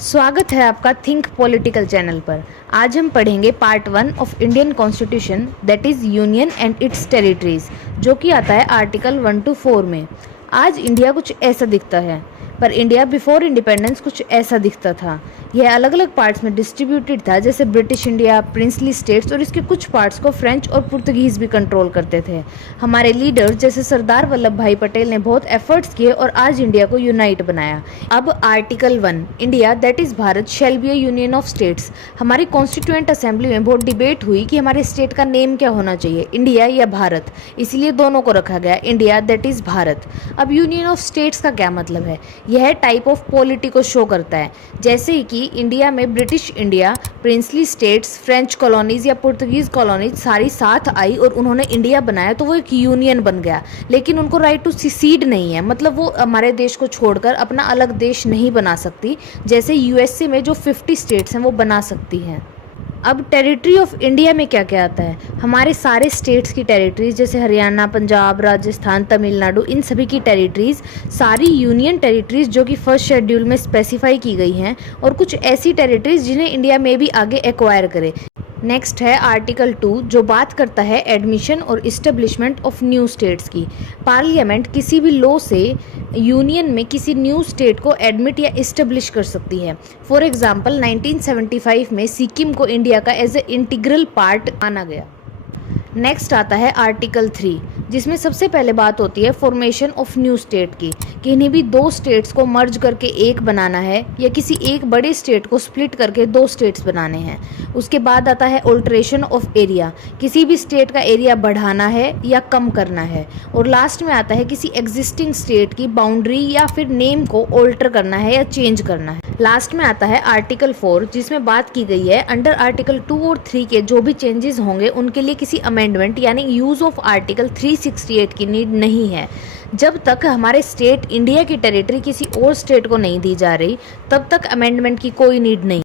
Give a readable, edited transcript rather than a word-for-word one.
स्वागत है आपका थिंक पॉलिटिकल चैनल पर। आज हम पढ़ेंगे part 1 of Indian constitution that is union and it's territories, जो कि आता है आर्टिकल 1 to 4 में। आज इंडिया कुछ ऐसा दिखता है, पर इंडिया बिफोर इंडिपेंडेंस कुछ ऐसा दिखता था। यह अलग अलग पार्ट्स में डिस्ट्रीब्यूटेड था, जैसे ब्रिटिश इंडिया, प्रिंसली स्टेट्स, और इसके कुछ पार्ट्स को फ्रेंच और पुर्तगीज भी कंट्रोल करते थे। हमारे लीडर्स जैसे सरदार वल्लभ भाई पटेल ने बहुत एफर्ट्स किए और आज इंडिया को यूनाइट बनाया। अब article 1, India that is Bharat shall be A union of states. हमारी कॉन्स्टिट्यूएंट असेंबली में बहुत डिबेट हुई कि हमारे स्टेट का नेम क्या होना चाहिए, इंडिया या भारत, इसलिए दोनों को रखा गया, इंडिया दैट इज भारत। अब यूनियन ऑफ स्टेट्स का क्या मतलब है? यह टाइप ऑफ पॉलिटी को शो करता है, जैसे कि इंडिया में British India, princely states, French colonies या पुर्तगीज कॉलोनीज सारी साथ आई और उन्होंने इंडिया बनाया, तो वो एक यूनियन बन गया। लेकिन उनको राइट टू सिसीड नहीं है, मतलब वो हमारे देश को छोड़कर अपना अलग देश नहीं बना सकती, जैसे यूएसए में जो 50 स्टेट्स हैं वो बना सकती हैं। अब टेरिटरी ऑफ इंडिया में क्या क्या आता है? हमारे सारे स्टेट्स की टेरिटरीज, जैसे हरियाणा, पंजाब, राजस्थान, तमिलनाडु, इन सभी की टेरिटरीज सारी यूनियन टेरिटरीज जो कि फर्स्ट शेड्यूल में स्पेसिफाई की गई हैं, और कुछ ऐसी टेरिटरीज जिन्हें इंडिया में भी आगे एक्वायर करे। नेक्स्ट है आर्टिकल 2, जो बात करता है एडमिशन और इस्टेब्लिशमेंट ऑफ न्यू स्टेट्स की। पार्लियामेंट किसी भी लॉ से यूनियन में किसी न्यू स्टेट को एडमिट या इस्टेब्लिश कर सकती है। फॉर एग्जांपल 1975 में सिक्किम को इंडिया का एज ए इंटीग्रल पार्ट माना गया। नेक्स्ट आता है आर्टिकल 3, जिसमें सबसे पहले बात होती है फॉर्मेशन ऑफ न्यू स्टेट की, कि इन्हें भी दो स्टेट्स को मर्ज करके एक बनाना है, या किसी एक बड़े स्टेट को स्प्लिट करके दो स्टेट्स बनाने हैं। उसके बाद आता है ऑल्ट्रेशन ऑफ एरिया, किसी भी स्टेट का एरिया बढ़ाना है या कम करना है। और लास्ट में आता है किसी एग्जिस्टिंग स्टेट की बाउंड्री या फिर नेम को ऑल्टर करना है या चेंज करना है। लास्ट में आता है आर्टिकल 4, जिसमें बात की गई है अंडर आर्टिकल 2 और 3 के जो भी चेंजेस होंगे उनके लिए किसी अमेंडमेंट यानी यूज ऑफ आर्टिकल 368 की नीड नहीं है। जब तक हमारे स्टेट इंडिया की टेरिटरी किसी और स्टेट को नहीं दी जा रही, तब तक अमेंडमेंट की कोई नीड नहीं।